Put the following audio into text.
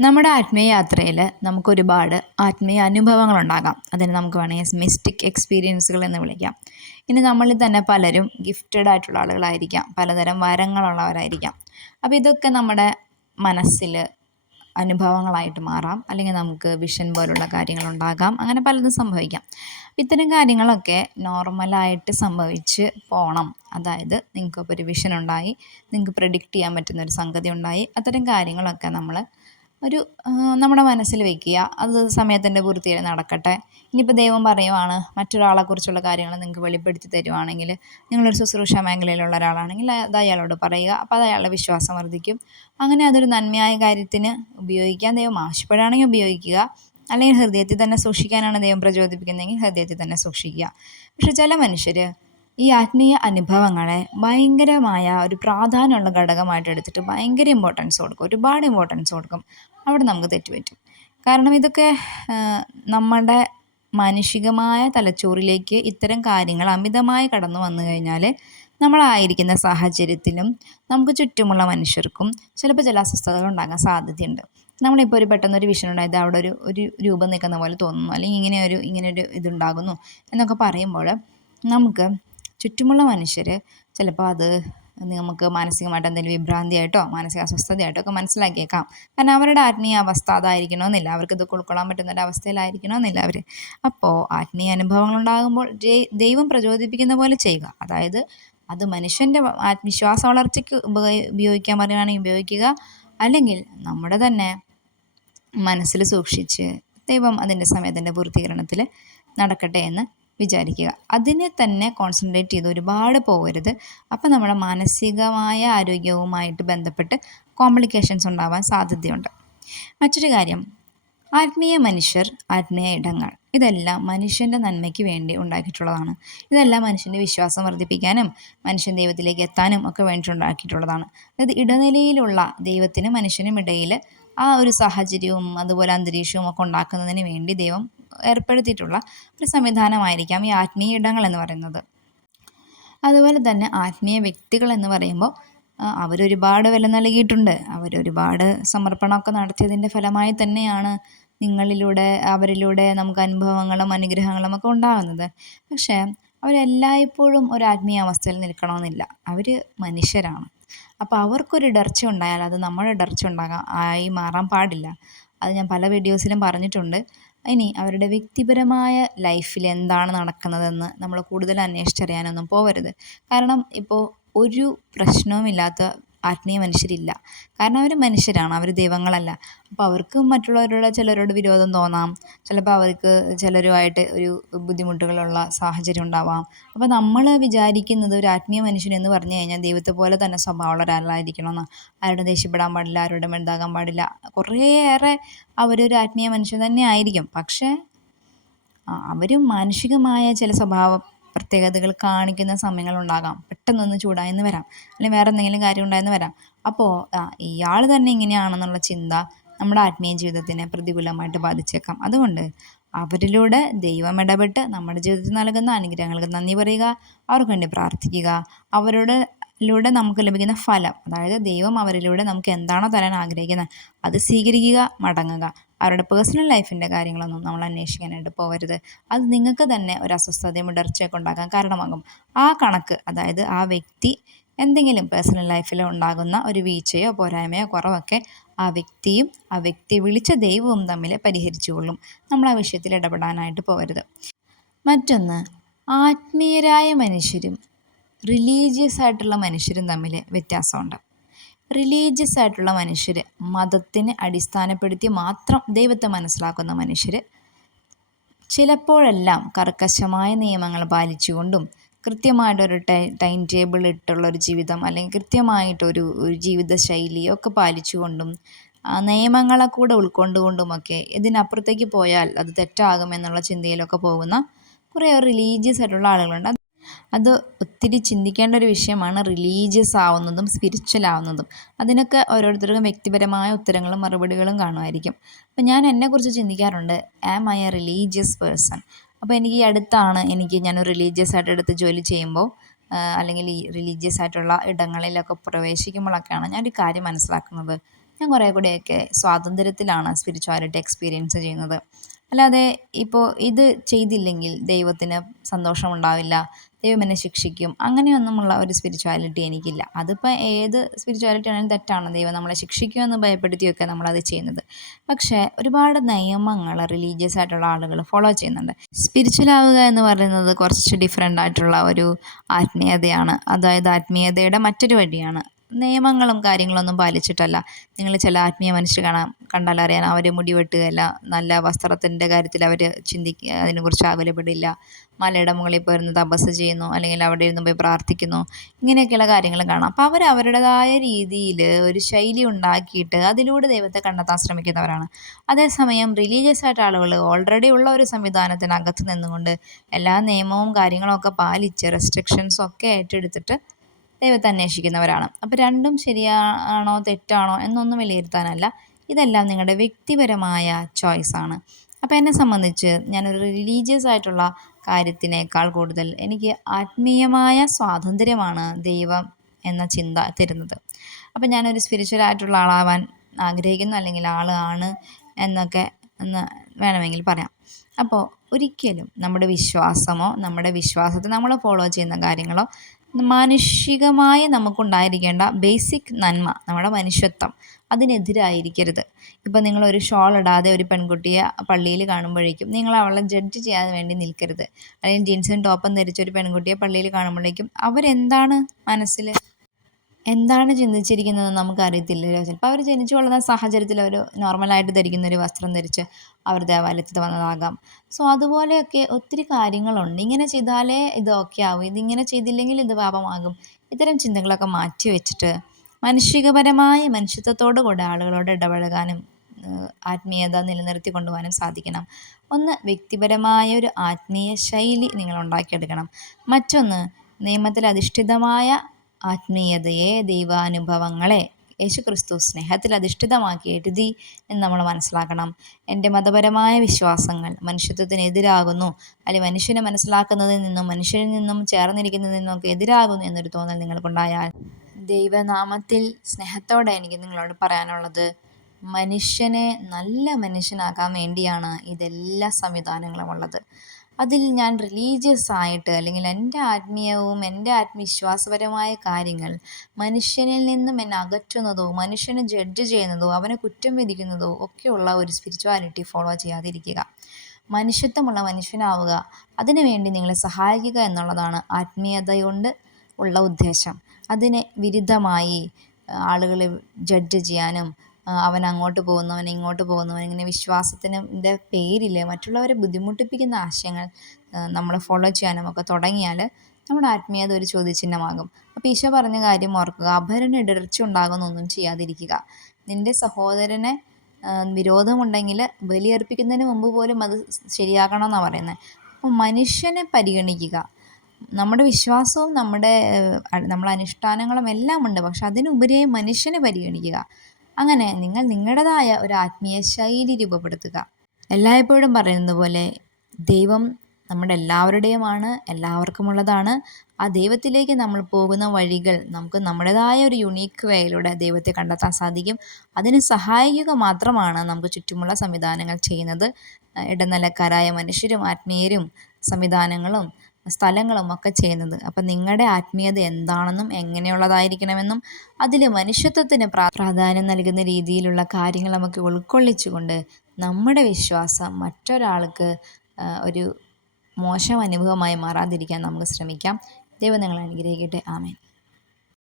നമ്മുടെ ആത്മീയ യാത്രയിൽ നമുക്കൊരുപാട് ആത്മീയ അനുഭവങ്ങളുണ്ടാകാം അതിന് നമുക്ക് വേണമെങ്കിൽ മിസ്റ്റിക് എക്സ്പീരിയൻസുകൾ എന്ന് വിളിക്കാം. ഇനി നമ്മളിൽ തന്നെ പലരും ഗിഫ്റ്റഡ് ആയിട്ടുള്ള ആളുകളായിരിക്കാം. പലതരം വരങ്ങളുള്ളവരായിരിക്കാം. അപ്പോൾ ഇതൊക്കെ നമ്മുടെ മനസ്സിൽ അനുഭവങ്ങളായിട്ട് മാറാം. അല്ലെങ്കിൽ നമുക്ക് വിഷൻ പോലുള്ള കാര്യങ്ങളുണ്ടാകാം. അങ്ങനെ പലതും സംഭവിക്കാം. ഇത്തരം കാര്യങ്ങളൊക്കെ നോർമലായിട്ട് സംഭവിച്ച് പോകണം അതായത് നിങ്ങൾക്കിപ്പോൾ ഒരു വിഷൻ ഉണ്ടായി. നിങ്ങൾക്ക് പ്രഡിക്റ്റ് ചെയ്യാൻ പറ്റുന്ന ഒരു സംഗതി ഉണ്ടായി. അത്തരം കാര്യങ്ങളൊക്കെ നമ്മൾ ഒരു നമ്മുടെ മനസ്സിൽ വെക്കുക. അത് സമയത്തിന്റെ പൂർത്തിയിൽ നടക്കട്ടെ. ഇനിയിപ്പോൾ ദൈവം പറയുവാണ് മറ്റൊരാളെക്കുറിച്ചുള്ള കാര്യങ്ങൾ നിങ്ങൾക്ക് വെളിപ്പെടുത്തി തരുവാണെങ്കിൽ നിങ്ങളൊരു ശുശ്രൂഷ മേഖലയിലുള്ള ഒരാളാണെങ്കിൽ അത് അയാളോട് പറയുക. അപ്പോൾ അത് അയാളുടെ വിശ്വാസം വർദ്ധിക്കും. അങ്ങനെ അതൊരു നന്മയായ കാര്യത്തിന് ഉപയോഗിക്കാൻ ദൈവം ആവശ്യപ്പെടുകയാണെങ്കിൽ ഉപയോഗിക്കുക. അല്ലെങ്കിൽ ഹൃദയത്തിൽ തന്നെ സൂക്ഷിക്കാനാണ് ദൈവം പ്രചോദിപ്പിക്കുന്നതെങ്കിൽ ഹൃദയത്തിൽ തന്നെ സൂക്ഷിക്കുക. പക്ഷെ ചില മനുഷ്യർ ഈ ആത്മീയ അനുഭവങ്ങളെ ഭയങ്കരമായ ഒരു പ്രാധാന്യമുള്ള ഘടകമായിട്ട് എടുത്തിട്ട് ഭയങ്കര ഇമ്പോർട്ടൻസ് കൊടുക്കും. ഒരുപാട് ഇമ്പോർട്ടൻസ് കൊടുക്കും. അവിടെ നമുക്ക് തെറ്റുപറ്റും. കാരണം ഇതൊക്കെ നമ്മുടെ മാനുഷികമായ തലച്ചോറിലേക്ക് ഇത്തരം കാര്യങ്ങൾ അമിതമായി കടന്നു വന്നു കഴിഞ്ഞാൽ നമ്മളായിരിക്കുന്ന സാഹചര്യത്തിലും നമുക്ക് ചുറ്റുമുള്ള മനുഷ്യർക്കും ചിലപ്പോൾ ചില അസ്വസ്ഥതകൾ ഉണ്ടാകാൻ സാധ്യതയുണ്ട്. നമ്മളിപ്പോൾ ഒരു പെട്ടെന്നൊരു വിഷൻ ഉണ്ടായത് അവിടെ ഒരു ഒരു രൂപം നിൽക്കുന്ന പോലെ തോന്നുന്നു അല്ലെങ്കിൽ ഇങ്ങനെ ഒരു ഇങ്ങനെ ഒരു ഇതുണ്ടാകുന്നു എന്നൊക്കെ പറയുമ്പോൾ നമുക്ക് ചുറ്റുമുള്ള മനുഷ്യർ ചിലപ്പോൾ അത് നമുക്ക് മാനസികമായിട്ട് എന്തെങ്കിലും വിഭ്രാന്തിയായിട്ടോ മാനസിക അസ്വസ്ഥതയായിട്ടോ ഒക്കെ മനസ്സിലാക്കിയേക്കാം. കാരണം അവരുടെ ആത്മീയ അവസ്ഥ അതായിരിക്കണമെന്നില്ല. അവർക്ക് ഇത് ഉൾക്കൊള്ളാൻ പറ്റുന്ന ഒരു അവസ്ഥയിലായിരിക്കണമെന്നില്ല അവർ അപ്പോൾ ആത്മീയ അനുഭവങ്ങൾ ഉണ്ടാകുമ്പോൾ ദൈവം പ്രചോദിപ്പിക്കുന്ന പോലെ ചെയ്യുക. അതായത് അത് മനുഷ്യന്റെ ആത്മവിശ്വാസ വളർച്ചയ്ക്ക് ഉപയോഗിക്കാൻ പറയുകയാണെങ്കിൽ ഉപയോഗിക്കുക. അല്ലെങ്കിൽ നമ്മുടെ തന്നെ മനസ്സിൽ സൂക്ഷിച്ച് ദൈവം അതിന്റെ സമയത്തിന്റെ പൂർത്തീകരണത്തിൽ നടക്കട്ടെ എന്ന് വിചാരിക്കുക. അതിനെ തന്നെ കോൺസെൻട്രേറ്റ് ചെയ്ത് ഒരുപാട് പോകരുത്. അപ്പോൾ നമ്മുടെ മാനസികമായ ആരോഗ്യവുമായിട്ട് ബന്ധപ്പെട്ട് കോംപ്ലിക്കേഷൻസ് ഉണ്ടാവാൻ സാധ്യതയുണ്ട്. മറ്റൊരു കാര്യം ആത്മീയ മനുഷ്യർ ആത്മീയ ഇടങ്ങൾ ഇതെല്ലാം മനുഷ്യന്റെ നന്മയ്ക്ക് വേണ്ടി ഉണ്ടാക്കിയിട്ടുള്ളതാണ്. ഇതെല്ലാം മനുഷ്യന്റെ വിശ്വാസം വർദ്ധിപ്പിക്കാനും മനുഷ്യൻ ദൈവത്തിലേക്ക് എത്താനും ഒക്കെ വേണ്ടിയിട്ടുണ്ടാക്കിയിട്ടുള്ളതാണ് അതായത് ഇടനിലയിലുള്ള ദൈവത്തിനും മനുഷ്യനും ഇടയിൽ ആ ഒരു സാഹചര്യവും അതുപോലെ അന്തരീക്ഷവും ഒക്കെ ഉണ്ടാക്കുന്നതിന് വേണ്ടി ദൈവം ഏർപ്പെടുത്തിയിട്ടുള്ള ഒരു സംവിധാനമായിരിക്കാം ഈ ആത്മീയ ഇടങ്ങൾ എന്ന് പറയുന്നത്. അതുപോലെ തന്നെ ആത്മീയ വ്യക്തികൾ എന്ന് പറയുമ്പോൾ അവരൊരുപാട് വില നൽകിയിട്ടുണ്ട്. അവരൊരുപാട് സമർപ്പണമൊക്കെ നടത്തിയതിന്റെ ഫലമായി തന്നെയാണ് നിങ്ങളിലൂടെ അവരിലൂടെ നമുക്ക് അനുഭവങ്ങളും അനുഗ്രഹങ്ങളും ഒക്കെ ഉണ്ടാകുന്നത്. പക്ഷേ അവരെല്ലായ്പ്പോഴും ഒരു ആത്മീയ അവസ്ഥയിൽ നിൽക്കണമെന്നില്ല. അവർ മനുഷ്യരാണ്. അപ്പോൾ അവർക്കൊരു ഇടർച്ച ഉണ്ടായാൽ അത് നമ്മുടെ ഇടർച്ച ഉണ്ടാകാൻ ആയി മാറാൻ പാടില്ല. അത് ഞാൻ പല വീഡിയോസിലും പറഞ്ഞിട്ടുണ്ട്. ഇനി അവരുടെ വ്യക്തിപരമായ ലൈഫിൽ എന്താണ് നടക്കുന്നതെന്ന് നമ്മൾ കൂടുതൽ അന്വേഷിച്ചറിയാനൊന്നും പോകരുത് കാരണം ഇപ്പോൾ ഒരു പ്രശ്നവുമില്ലാത്ത ആത്മീയ മനുഷ്യരില്ല. കാരണം അവർ മനുഷ്യരാണ് അവർ ദൈവങ്ങളല്ല. അപ്പോൾ അവർക്ക് മറ്റുള്ളവരോട് ചിലരോട് വിരോധം തോന്നാം. ചിലപ്പോൾ അവർക്ക് ചിലരുമായിട്ട് ഒരു ബുദ്ധിമുട്ടുകളുള്ള സാഹചര്യം ഉണ്ടാവാം. അപ്പോൾ നമ്മൾ വിചാരിക്കുന്നത് ഒരു ആത്മീയ മനുഷ്യൻ എന്ന് പറഞ്ഞു കഴിഞ്ഞാൽ ദൈവത്തെ പോലെ തന്നെ സ്വഭാവമുള്ള ഒരാളായിരിക്കണം ആരോടും ദേഷ്യപ്പെടാൻ പാടില്ല ആരോടും എന്താകാൻ പാടില്ല. കുറേയേറെ അവരൊരു ആത്മീയ മനുഷ്യൻ തന്നെ ആയിരിക്കും. പക്ഷേ അവരും മാനുഷികമായ ചില സ്വഭാവ പ്രത്യേകതകൾ കാണിക്കുന്ന സമയങ്ങളുണ്ടാകാം. പെട്ടെന്നൊന്ന് ചൂടായെന്ന് വരാം. അല്ലെങ്കിൽ വേറെ എന്തെങ്കിലും കാര്യം ഉണ്ടായെന്ന് വരാം അപ്പോൾ ഇയാൾ തന്നെ ഇങ്ങനെയാണെന്നുള്ള ചിന്ത നമ്മുടെ ആത്മീയ ജീവിതത്തിനെ പ്രതികൂലമായിട്ട് ബാധിച്ചേക്കാം. അതുകൊണ്ട് അവരിലൂടെ ദൈവം ഇടപെട്ട് നമ്മുടെ ജീവിതത്തിൽ നൽകുന്ന അനുഗ്രഹങ്ങൾക്ക് നന്ദി പറയുക. അവർക്ക് വേണ്ടി പ്രാർത്ഥിക്കുക. അവരുടെ ലൂടെ നമുക്ക് ലഭിക്കുന്ന ഫലം അതായത് ദൈവം അവരിലൂടെ നമുക്ക് എന്താണോ തരാൻ ആഗ്രഹിക്കുന്നത് അത് സ്വീകരിക്കുക മടങ്ങുക. അവരുടെ പേഴ്സണൽ ലൈഫിന്റെ കാര്യങ്ങളൊന്നും നമ്മൾ അന്വേഷിക്കാനായിട്ട് പോകരുത് അത് നിങ്ങൾക്ക് തന്നെ ഒരു അസ്വസ്ഥതയും ഇടർച്ചയൊക്കെ ഉണ്ടാക്കാൻ കാരണമാകും. ആ കണക്ക് അതായത് ആ വ്യക്തി എന്തെങ്കിലും പേഴ്സണൽ ലൈഫിൽ ഉണ്ടാകുന്ന ഒരു വീഴ്ചയോ പോരായ്മയോ കുറവൊക്കെ ആ വ്യക്തിയും ആ വ്യക്തി വിളിച്ച ദൈവവും തമ്മിൽ പരിഹരിച്ചുകൊള്ളും. നമ്മൾ ആ വിഷയത്തിൽ ഇടപെടാനായിട്ട് പോകരുത് മറ്റൊന്ന് ആത്മീയരായ മനുഷ്യരും റിലീജിയസ് ആയിട്ടുള്ള മനുഷ്യരും തമ്മിൽ വ്യത്യാസമുണ്ട്. റിലീജിയസ് ആയിട്ടുള്ള മനുഷ്യർ മതത്തിനെ അടിസ്ഥാനപ്പെടുത്തി മാത്രം ദൈവത്തെ മനസ്സിലാക്കുന്ന മനുഷ്യർ ചിലപ്പോഴെല്ലാം കർക്കശമായ നിയമങ്ങൾ പാലിച്ചുകൊണ്ടും കൃത്യമായിട്ടൊരു ടൈ ടൈം ടേബിൾ ഇട്ടുള്ള ഒരു ജീവിതം അല്ലെങ്കിൽ കൃത്യമായിട്ടൊരു ഒരു ജീവിത ശൈലിയൊക്കെ പാലിച്ചുകൊണ്ടും നിയമങ്ങളെ കൂടെ ഉൾക്കൊണ്ടുകൊണ്ടുമൊക്കെ ഇതിനപ്പുറത്തേക്ക് പോയാൽ അത് തെറ്റാകുമെന്നുള്ള ചിന്തയിലൊക്കെ പോകുന്ന കുറേ റിലീജിയസ് ആയിട്ടുള്ള ആളുകളുണ്ട്. അത് ഒത്തിരി ചിന്തിക്കേണ്ട ഒരു വിഷയമാണ് റിലീജിയസ് ആവുന്നതും സ്പിരിച്വൽ ആവുന്നതും. അതിനൊക്കെ ഓരോരുത്തർക്കും വ്യക്തിപരമായ ഉത്തരങ്ങളും മറുപടികളും കാണുമായിരിക്കും. അപ്പം ഞാൻ എന്നെക്കുറിച്ച് ചിന്തിക്കാറുണ്ട് am I a religious person അപ്പോൾ എനിക്ക് ഈ അടുത്താണ് എനിക്ക് ഞാനൊരു റിലീജിയസ് ആയിട്ട് എടുത്ത് ജോലി ചെയ്യുമ്പോൾ അല്ലെങ്കിൽ ഈ റിലീജിയസ് ആയിട്ടുള്ള ഇടങ്ങളിലൊക്കെ പ്രവേശിക്കുമ്പോഴൊക്കെയാണ് ഒരു കാര്യം മനസ്സിലാക്കുന്നത്. ഞാൻ കുറേ കൂടെയൊക്കെ സ്വാതന്ത്ര്യത്തിലാണ് സ്പിരിച്വാലിറ്റി എക്സ്പീരിയൻസ് ചെയ്യുന്നത്. അല്ലാതെ ഇപ്പോൾ ഇത് ചെയ്തില്ലെങ്കിൽ ദൈവത്തിന് സന്തോഷമുണ്ടാവില്ല ദൈവം എന്നെ ശിക്ഷിക്കും. അങ്ങനെയൊന്നുമുള്ള ഒരു സ്പിരിച്വാലിറ്റി എനിക്കില്ല. അതിപ്പോൾ ഏത് സ്പിരിച്വാലിറ്റി ആണെങ്കിലും തെറ്റാണ് ദൈവം നമ്മളെ ശിക്ഷിക്കുമെന്ന് ഭയപ്പെടുത്തിയൊക്കെ നമ്മളത് ചെയ്യുന്നത്. പക്ഷേ ഒരുപാട് നിയമങ്ങൾ റിലീജിയസ് ആയിട്ടുള്ള ആളുകൾ ഫോളോ ചെയ്യുന്നുണ്ട്. സ്പിരിച്വൽ ആവുക എന്ന് പറയുന്നത് കുറച്ച് ഡിഫറെന്റ് ആയിട്ടുള്ള ഒരു ആത്മീയതയാണ്. അതായത് ആത്മീയതയുടെ മറ്റൊരു വഴിയാണ്. നിയമങ്ങളും കാര്യങ്ങളൊന്നും പാലിച്ചിട്ടല്ല. നിങ്ങൾ ചില ആത്മീയ മനുഷ്യർ കാണാം കണ്ടാൽ കണ്ടാലറിയാൻ അവർ മുടി വെട്ടുകയല്ല. നല്ല വസ്ത്രത്തിന്റെ കാര്യത്തിൽ അവർ ചിന്തിക്കുക അതിനെക്കുറിച്ച് ആകുലപ്പെടില്ല. മലയുടെ മുകളിൽ പോയിരുന്ന് തപസ് ചെയ്യുന്നു അല്ലെങ്കിൽ അവിടെ ഇരുന്ന് പോയി പ്രാർത്ഥിക്കുന്നു. ഇങ്ങനെയൊക്കെയുള്ള കാര്യങ്ങൾ കാണാം. അപ്പോൾ അവർ അവരുടേതായ രീതിയിൽ ഒരു ശൈലി ഉണ്ടാക്കിയിട്ട് അതിലൂടെ ദൈവത്തെ കണ്ടെത്താൻ ശ്രമിക്കുന്നവരാണ്. അതേസമയം റിലീജിയസ് ആയിട്ട് ആളുകൾ ഓൾറെഡി ഉള്ള ഒരു സംവിധാനത്തിനകത്ത് നിന്നുകൊണ്ട് എല്ലാ നിയമവും കാര്യങ്ങളൊക്കെ പാലിച്ച് റെസ്ട്രിക്ഷൻസും ഒക്കെ ഏറ്റെടുത്തിട്ട് ദൈവത്തെ അന്വേഷിക്കുന്നവരാണ്. അപ്പോൾ രണ്ടും ശരിയാണോ തെറ്റാണോ എന്നൊന്നും വിലയിരുത്താനല്ല. ഇതെല്ലാം നിങ്ങളുടെ വ്യക്തിപരമായ ചോയ്സാണ് അപ്പോൾ എന്നെ സംബന്ധിച്ച് ഞാനൊരു റിലീജിയസ് ആയിട്ടുള്ള കാര്യത്തിനേക്കാൾ കൂടുതൽ എനിക്ക് ആത്മീയമായ സ്വാതന്ത്ര്യമാണ് ദൈവം എന്ന ചിന്ത തരുന്നത്. അപ്പം ഞാനൊരു സ്പിരിച്വൽ ആയിട്ടുള്ള ആളാവാൻ ആഗ്രഹിക്കുന്നു അല്ലെങ്കിൽ ആളാണ് എന്നൊക്കെ എന്ന് വേണമെങ്കിൽ പറയാം. അപ്പോൾ ഒരിക്കലും നമ്മുടെ വിശ്വാസമോ നമ്മുടെ വിശ്വാസത്തെ നമ്മൾ ഫോളോ ചെയ്യുന്ന കാര്യങ്ങളോ മാനുഷികമായി നമുക്കുണ്ടായിരിക്കേണ്ട ബേസിക് നന്മ നമ്മുടെ മനുഷ്യത്വം അതിനെതിരായിരിക്കരുത്. ഇപ്പം നിങ്ങളൊരു ഷോൾ ഇടാതെ ഒരു പെൺകുട്ടിയെ പള്ളിയിൽ കാണുമ്പോഴേക്കും നിങ്ങൾ അവളെ ജഡ്ജ് ചെയ്യാൻ വേണ്ടി നിൽക്കരുത്. അല്ലെങ്കിൽ ജീൻസും ടോപ്പും ധരിച്ച ഒരു പെൺകുട്ടിയെ പള്ളിയിൽ കാണുമ്പോഴേക്കും അവരെന്താണ് മനസ്സിൽ എന്താണ് ചിന്തിച്ചിരിക്കുന്നത് നമുക്കറിയത്തില്ലല്ലോ ചിലപ്പോൾ അവർ ജനിച്ചു വളർന്ന സാഹചര്യത്തിൽ അവർ നോർമലായിട്ട് ധരിക്കുന്ന ഒരു വസ്ത്രം ധരിച്ച് അവർ ദേവാലയത്തിൽ വന്നതാകാം. സോ അതുപോലെയൊക്കെ ഒത്തിരി കാര്യങ്ങളുണ്ട്. ഇങ്ങനെ ചെയ്താലേ ഇത് ഓക്കെ ആവും. ഇതിങ്ങനെ ചെയ്തില്ലെങ്കിൽ ഇത് പാപമാകും. ഇത്തരം ചിന്തകളൊക്കെ മാറ്റി വെച്ചിട്ട് മനുഷികപരമായ മനുഷ്യത്വത്തോടു കൂടെ ആളുകളോട് ഇടപഴകാനും ആത്മീയത നിലനിർത്തി കൊണ്ടുപോകാനും സാധിക്കണം. ഒന്ന് വ്യക്തിപരമായ ഒരു ആത്മീയ ശൈലി നിങ്ങൾ ഉണ്ടാക്കിയെടുക്കണം. മറ്റൊന്ന് നിയമത്തിൽ അധിഷ്ഠിതമായ ആത്മീയതയെ ദൈവാനുഭവങ്ങളെ യേശുക്രിസ്തു സ്നേഹത്തിൽ അധിഷ്ഠിതമാക്കി എഴുതി എന്ന് നമ്മൾ മനസ്സിലാക്കണം. എന്റെ മതപരമായ വിശ്വാസങ്ങൾ മനുഷ്യത്വത്തിനെതിരാകുന്നു അല്ലെങ്കിൽ മനുഷ്യനെ മനസ്സിലാക്കുന്നതിൽ നിന്നും മനുഷ്യരിൽ നിന്നും ചേർന്നിരിക്കുന്നതിൽ നിന്നും ഒക്കെ എതിരാകുന്നു എന്നൊരു തോന്നൽ നിങ്ങൾക്കുണ്ടായാൽ ദൈവനാമത്തിൽ സ്നേഹത്തോടെ എനിക്ക് നിങ്ങളോട് പറയാനുള്ളത് മനുഷ്യനെ നല്ല മനുഷ്യനാക്കാൻ വേണ്ടിയാണ് ഇതെല്ലാ സംവിധാനങ്ങളും ഉള്ളത്. അതിൽ ഞാൻ റിലീജിയസ് ആയിട്ട് അല്ലെങ്കിൽ എന്റെ ആത്മീയവും എന്റെ ആത്മവിശ്വാസപരമായ കാര്യങ്ങൾ മനുഷ്യനിൽ നിന്നും എന്നെ അകറ്റുന്നതോ മനുഷ്യനെ ജഡ്ജ് ചെയ്യുന്നതോ അവനെ കുറ്റം വിധിക്കുന്നതോ ഒക്കെയുള്ള ഒരു സ്പിരിച്വാലിറ്റി ഫോളോ ചെയ്യാതിരിക്കുക. മനുഷ്യത്വമുള്ള മനുഷ്യനാവുക. അതിനുവേണ്ടി നിങ്ങളെ സഹായിക്കുക എന്നുള്ളതാണ് ആത്മീയത കൊണ്ട് ഉള്ള ഉദ്ദേശം. അതിനെ വിരുദ്ധമായി ആളുകളെ ജഡ്ജ് ചെയ്യാനും അവൻ അങ്ങോട്ട് പോകുന്നവൻ ഇങ്ങോട്ട് പോകുന്നവൻ ഇങ്ങനെ വിശ്വാസത്തിന്റെ പേരിൽ മറ്റുള്ളവരെ ബുദ്ധിമുട്ടിപ്പിക്കുന്ന ആശയങ്ങൾ നമ്മൾ ഫോളോ ചെയ്യാനും ഒക്കെ തുടങ്ങിയാൽ നമ്മുടെ ആത്മീയത ഒരു ചോദ്യചിഹ്നമാകും. അപ്പോൾ ഈശോ പറഞ്ഞ കാര്യം ഓർക്കുക അഭരന് ഇടർച്ച ഉണ്ടാകുന്നൊന്നും ചെയ്യാതിരിക്കുക. നിന്റെ സഹോദരനെ വിരോധമുണ്ടെങ്കിൽ ബലിയർപ്പിക്കുന്നതിന് മുമ്പ് പോലും അത് ശരിയാക്കണം എന്നാണ് പറയുന്നത് അപ്പോൾ മനുഷ്യനെ പരിഗണിക്കുക. നമ്മുടെ വിശ്വാസവും നമ്മുടെ നമ്മുടെ അനുഷ്ഠാനങ്ങളും എല്ലാം ഉണ്ട് പക്ഷെ അതിനുപരിയായി മനുഷ്യനെ പരിഗണിക്കുക. അങ്ങനെ നിങ്ങൾ നിങ്ങളുടേതായ ഒരു ആത്മീയ ശൈലി രൂപപ്പെടുത്തുക. എല്ലായ്പ്പോഴും പറയുന്നത് പോലെ ദൈവം നമ്മുടെ എല്ലാവരുടെയുമാണ് എല്ലാവർക്കുമുള്ളതാണ്. ആ ദൈവത്തിലേക്ക് നമ്മൾ പോകുന്ന വഴികൾ നമുക്ക് നമ്മുടേതായ ഒരു യുണീക്ക് വേയിലൂടെ ദൈവത്തെ കണ്ടെത്താൻ സാധിക്കും. അതിന് സഹായിക്കുക മാത്രമാണ് നമുക്ക് ചുറ്റുമുള്ള സംവിധാനങ്ങൾ ചെയ്യുന്നത്. ഇടനിലക്കാരായ മനുഷ്യരും ആത്മീയരും സംവിധാനങ്ങളും സ്ഥലങ്ങളും ഒക്കെ ചെയ്യുന്നത്. അപ്പം നിങ്ങളുടെ ആത്മീയത എന്താണെന്നും എങ്ങനെയുള്ളതായിരിക്കണമെന്നും അതിൽ മനുഷ്യത്വത്തിന് പ്രാധാന്യം നൽകുന്ന രീതിയിലുള്ള കാര്യങ്ങൾ നമുക്ക് ഉൾക്കൊള്ളിച്ചുകൊണ്ട് നമ്മുടെ വിശ്വാസം മറ്റൊരാൾക്ക് ഒരു മോശം അനുഭവമായി മാറാതിരിക്കാൻ നമുക്ക് ശ്രമിക്കാം. ദൈവം നിങ്ങളെ അനുഗ്രഹിക്കട്ടെ. ആമേൻ.